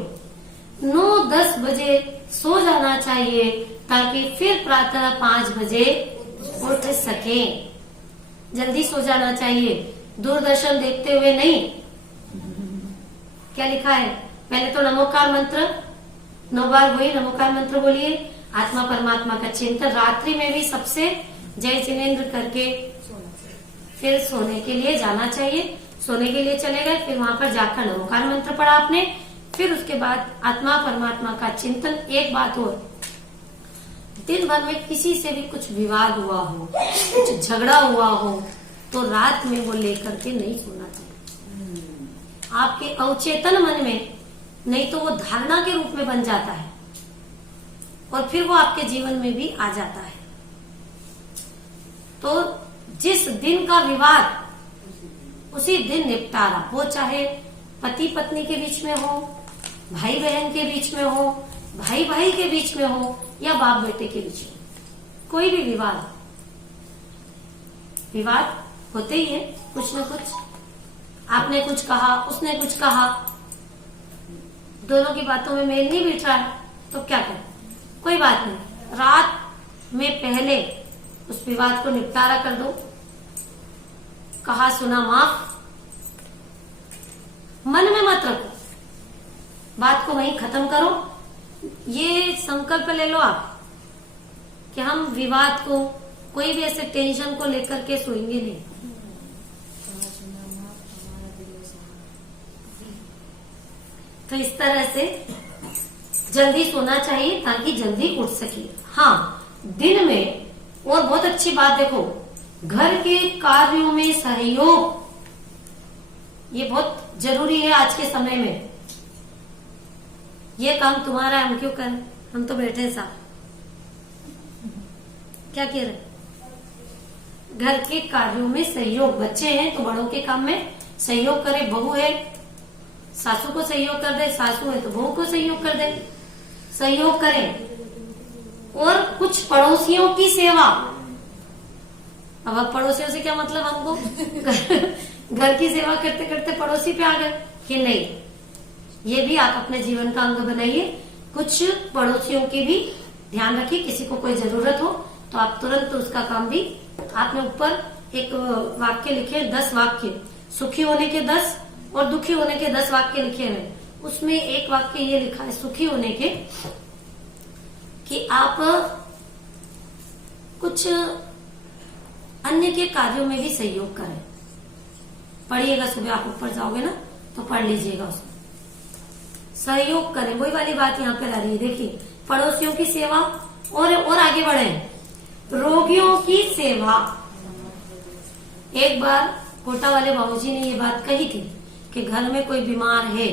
9-10 बजे सो जाना चाहिए, ताकि फिर प्रातः 5 बजे उठ सके। जल्दी सो जाना चाहिए, दूरदर्शन देखते हुए नहीं। क्या लिखा है, पहले तो नमोकार मंत्र 9 बार वही नमोकार मंत्र बोलिए, आत्मा परमात्मा का चिंतन, रात्रि में भी सबसे जय जिनेन्द्र करके फिर सोने के लिए जाना चाहिए। सोने के लिए चले गए, फिर वहां पर जाकर नमोकार मंत्र पढ़ा आपने, फिर उसके बाद आत्मा परमात्मा का चिंतन। एक बात और, दिन भर में किसी से भी कुछ विवाद हुआ हो, कुछ झगड़ा हुआ हो, तो रात में वो लेकर के नहीं सोना चाहिए आपके अवचेतन मन में, नहीं तो वो धारणा के रूप में बन जाता है और फिर वो आपके जीवन में भी आ जाता है। तो जिस दिन का विवाद उसी दिन निपटारा, वो चाहे पति पत्नी के बीच में हो, भाई बहन के बीच में हो, भाई भाई के बीच में हो, या बाप बेटे के बीच में, कोई भी विवाद होते ही है कुछ न कुछ। आपने कुछ कहा, उसने कुछ कहा, दोनों की बातों में मेल नहीं बैठ रहा है, तो क्या करें? कोई बात नहीं, रात में पहले उस विवाद को निपटारा कर दो। कहा सुना माफ, मन में मत रखो, बात को वहीं खत्म करो। ये संकल्प ले लो आप कि हम विवाद को, कोई भी ऐसे टेंशन को लेकर के सोएंगे नहीं। तो इस तरह से जल्दी सोना चाहिए ताकि जल्दी उठ सके। हाँ, दिन में और बहुत अच्छी बात देखो, घर के कार्यों में सहयोग, ये बहुत जरूरी है आज के समय में। ये काम तुम्हारा है, हम क्यों करें, हम तो बैठे हैं साथ, क्या कह रहे? घर के कार्यों में सहयोग, बच्चे हैं तो बड़ों के काम में सहयोग करे। बहू है सासू को सहयोग कर दे, सासू है तो बहू को सहयोग कर दे, सहयोग करें। और कुछ पड़ोसियों की सेवा। अब पड़ोसियों से क्या मतलब, हमको घर की सेवा करते करते पड़ोसी पे आ गए कि नहीं, ये भी आप अपने जीवन का अंग बनाइए। कुछ पड़ोसियों की भी ध्यान रखिए, किसी को कोई जरूरत हो तो आप तुरंत उसका काम भी। आपने ऊपर एक वाक्य लिखे, 10 वाक्य, सुखी होने के 10 और दुखी होने के 10 वाक्य लिखे हैं। उसमें एक वाक्य ये लिखा है सुखी होने के, कि आप कुछ अन्य के कार्यों में भी सहयोग करें। पढ़िएगा, सुबह आप ऊपर जाओगे ना तो पढ़ लीजिएगा, उसमें सहयोग करें। वही वाली बात यहाँ पे आ रही है, देखिए, पड़ोसियों की सेवा। और आगे बढ़े, रोगियों की सेवा। एक बार कोटा वाले बाबूजी ने ये बात कही थी कि घर में कोई बीमार है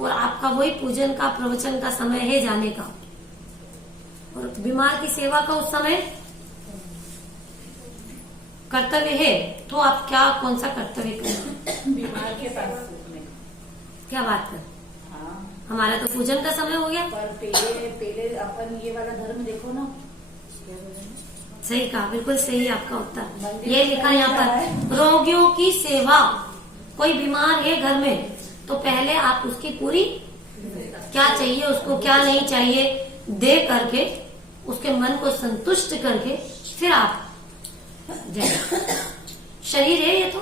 और आपका वही पूजन का, प्रवचन का समय है जाने का, और बीमार की सेवा का उस समय कर्तव्य है, तो आप क्या, कौन सा कर्तव्य करें? बीमार के पास में। क्या बात कर, हाँ, हमारा तो पूजन का समय हो गया। पर पहले अपन ये वाला धर्म देखो ना, सही कहा, बिल्कुल सही आपका उत्तर। मंदिर ये लिखा यहाँ पर, रोगियों की सेवा। कोई बीमार है घर में तो पहले आप उसकी पूरी, क्या चाहिए उसको, क्या नहीं चाहिए, दे करके, उसके मन को संतुष्ट करके फिर आप जाइए। शरीर है ये तो,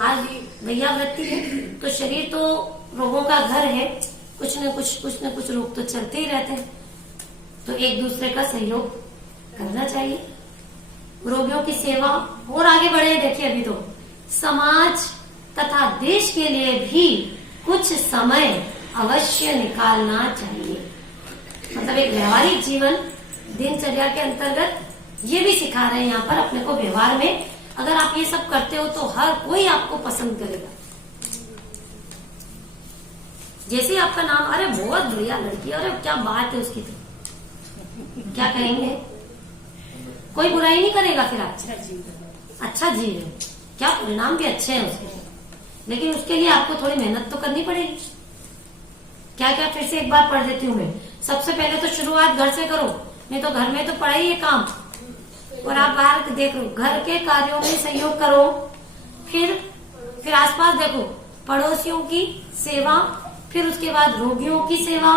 आज भैया वृत्ति है तो शरीर तो रोगों का घर है, कुछ न कुछ रोग तो चलते ही रहते हैं, तो एक दूसरे का सहयोग करना चाहिए। रोगियों की सेवा। और आगे बढ़े, देखिए अभी तो समाज तथा देश के लिए भी कुछ समय अवश्य निकालना चाहिए। मतलब एक व्यवहारिक जीवन, दिनचर्या के अंतर्गत ये भी सिखा रहे हैं यहाँ पर अपने को। व्यवहार में अगर आप ये सब करते हो तो हर कोई आपको पसंद करेगा। जैसे आपका नाम, अरे बहुत बढ़िया लड़की, अरे क्या बात है उसकी, तो क्या कहेंगे, कोई बुराई नहीं करेगा फिर आप। अच्छा जीव है, क्या परिणाम भी अच्छे हैं उसके, लेकिन उसके लिए आपको थोड़ी मेहनत तो करनी पड़ेगी। क्या क्या, फिर से एक बार पढ़ देती हूँ मैं। सबसे पहले तो शुरुआत घर से करो, नहीं तो घर में तो पड़ा ही है काम, और आप बाहर देख लो, घर के कार्यों में सहयोग करो। फिर आसपास देखो, पड़ोसियों की सेवा, फिर उसके बाद रोगियों की सेवा,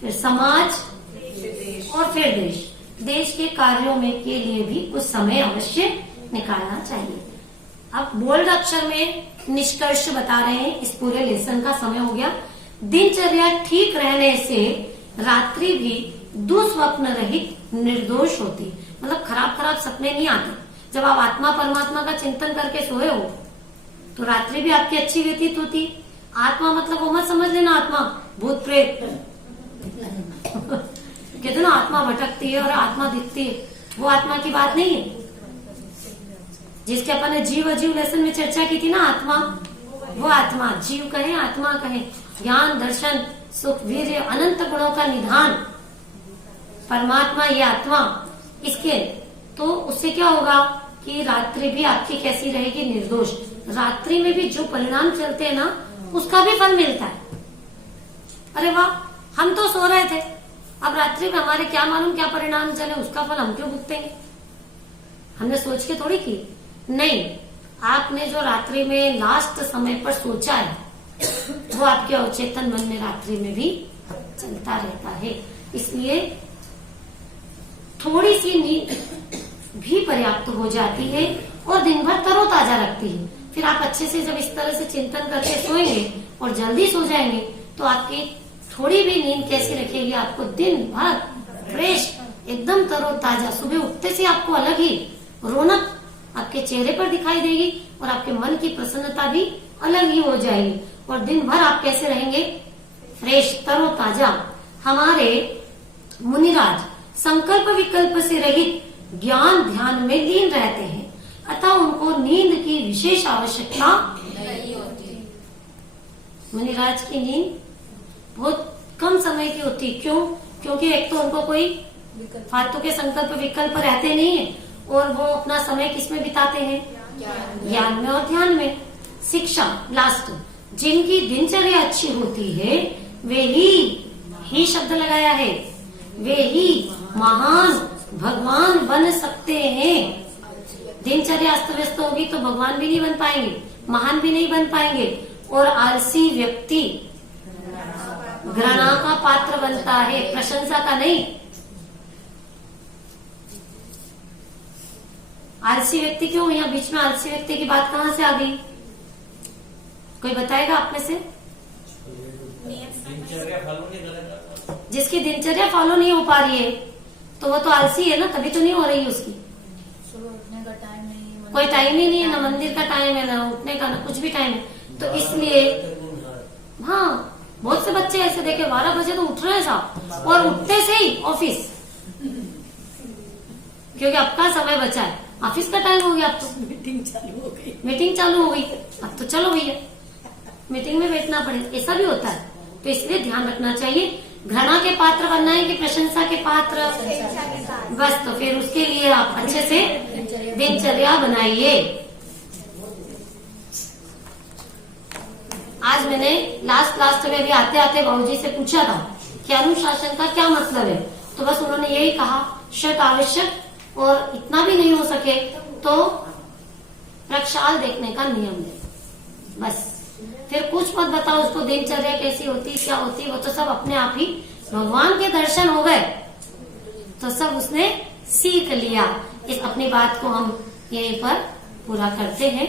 फिर समाज और फिर देश। देश के कार्यों में के लिए भी कुछ समय अवश्य निकालना चाहिए। अब बोल्ड अक्षर में निष्कर्ष बता रहे हैं, इस पूरे लेसन का समय हो गया। दिनचर्या ठीक रहने से रात्रि भी दुस्वप्न रहित निर्दोष होती। मतलब खराब सपने नहीं आते। जब आप आत्मा परमात्मा का चिंतन करके सोए हो तो रात्रि भी आपकी अच्छी व्यतीत होती। आत्मा मतलब वो मत समझ लेना आत्मा भूत प्रेत कहते ना, आत्मा भटकती है और आत्मा दिखती है, वो आत्मा की बात नहीं है। जिसके अपन ने जीव अजीव लेसन में चर्चा की थी ना, आत्मा, वो आत्मा, जीव कहे आत्मा कहे, ज्ञान दर्शन सुख वीर्य अनंत गुणों का निधान परमात्मा, ये आत्मा। इसके तो उससे क्या होगा कि रात्रि भी आपकी कैसी रहेगी, निर्दोष। रात्रि में भी जो परिणाम चलते हैं ना, उसका भी फल मिलता है। अरे वाह, हम तो सो रहे थे, अब रात्रि में हमारे क्या मालूम क्या परिणाम चले, उसका फल हम क्यों भुगतेंगे? हमने सोच के थोड़ी की। नहीं, आपने जो रात्रि में लास्ट समय पर सोचा है वो आपके अवचेतन मन में रात्रि में भी चलता रहता है। इसलिए थोड़ी सी नींद भी पर्याप्त हो जाती है और दिन भर तरोताजा रखती है। फिर आप अच्छे से जब इस तरह से चिंतन करके सोएंगे और जल्दी सो जाएंगे तो आपकी थोड़ी भी नींद कैसी रखेगी, आपको दिन भर फ्रेश, एकदम तरोताजा, सुबह उठते से आपको अलग ही रौनक आपके चेहरे पर दिखाई देगी और आपके मन की प्रसन्नता भी अलग ही हो जाएगी और दिन भर आप कैसे रहेंगे, फ्रेश, तरोताजा। हमारे मुनिराज संकल्प विकल्प से रहित ज्ञान ध्यान में लीन रहते हैं, अतः उनको नींद की विशेष आवश्यकता नहीं होती। मुनिराज की नींद बहुत कम समय की होती। क्यों? क्योंकि एक तो उनको कोई फालतू के संकल्प विकल्प रहते नहीं है और वो अपना समय किसमें बिताते हैं, ज्ञान में और ध्यान में। शिक्षा लास्ट, जिनकी दिनचर्या अच्छी होती है वे ही शब्द लगाया है, वे ही महान भगवान बन सकते हैं। दिनचर्या अस्त व्यस्त होगी तो भगवान भी नहीं बन पाएंगे, महान भी नहीं बन पाएंगे और आलसी व्यक्ति घृणा का पात्र बनता है, प्रशंसा का नहीं। आलसी व्यक्ति क्यों, यहाँ बीच में आलसी व्यक्ति की बात कहाँ से आ गई? कोई बताएगा आप में से? दिनचर्या फॉलो नहीं करेगा, जिसकी दिनचर्या फॉलो नहीं हो पा रही है तो वो तो आलसी है ना, तभी तो नहीं हो रही उसकी। सुबह उठने का टाइम नहीं, कोई टाइम ही नहीं है, ना मंदिर का टाइम है, ना उठने का, ना कुछ भी टाइम है। तो इसलिए हाँ, बहुत से बच्चे ऐसे देखे 12 बजे तो उठ रहे हैं साहब और उठते से ही ऑफिस, क्योंकि आपका समय बचा है, ऑफिस का टाइम हो गया, अब तो मीटिंग चालू हो गई। मीटिंग चालू हो गई, अब तो चलो भैया मीटिंग में बैठना पड़े, ऐसा भी होता है। तो इसलिए ध्यान रखना चाहिए, घृणा के पात्र बनना है कि प्रशंसा के पात्र, बस। तो फिर उसके लिए आप अच्छे से दिनचर्या बनाइए। आज मैंने लास्ट में भी आते आते बाबूजी से पूछा था कि अनुशासन का क्या मतलब है, तो बस उन्होंने यही कहा, शत आवश्यक और इतना भी नहीं हो सके तो प्रक्षाल देखने का नियम है, बस। फिर कुछ मत बताओ उसको दिनचर्या कैसी होती, क्या होती, वो तो सब अपने आप ही भगवान के दर्शन हो गए तो सब उसने सीख लिया। इस अपनी बात को हम यहीं पर पूरा करते हैं।